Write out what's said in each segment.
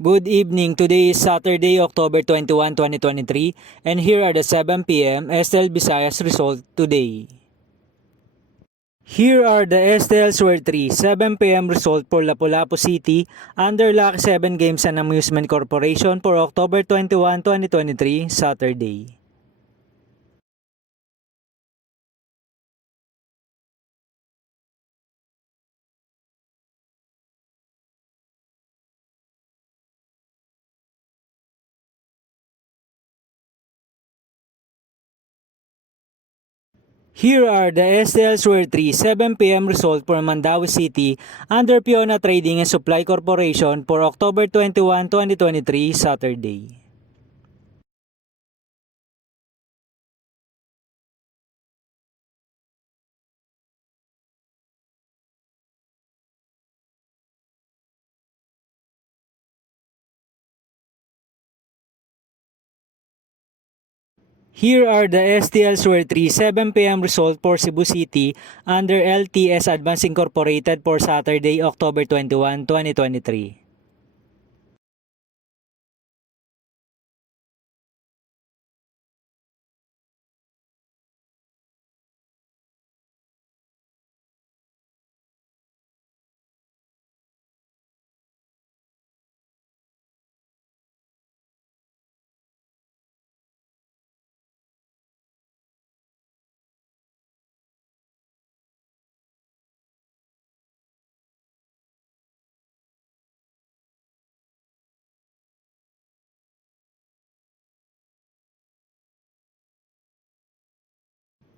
Good evening. Today is Saturday, October 21, 2023, and here are the 7 p.m. STL Visayas result today. Here are the STL Sware 3 7 p.m. result for Lapu-Lapu City under Lucky 7 Games and Amusement Corporation for October 21, 2023, Saturday. Here are the STL Sware 3 7 p.m. result for Mandaue City under Fiona Trading and Supply Corporation for October 21, 2023, Saturday. Here are the STL Sware 3 7 p.m. result for Cebu City under LTS Advance Incorporated for Saturday, October 21, 2023.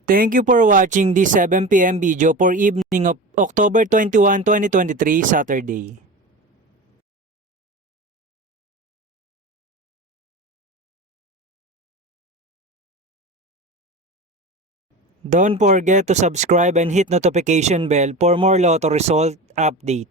Thank you for watching this 7 p.m. video for evening of October 21, 2023, Saturday. Don't forget to subscribe and hit notification bell for more lotto result update.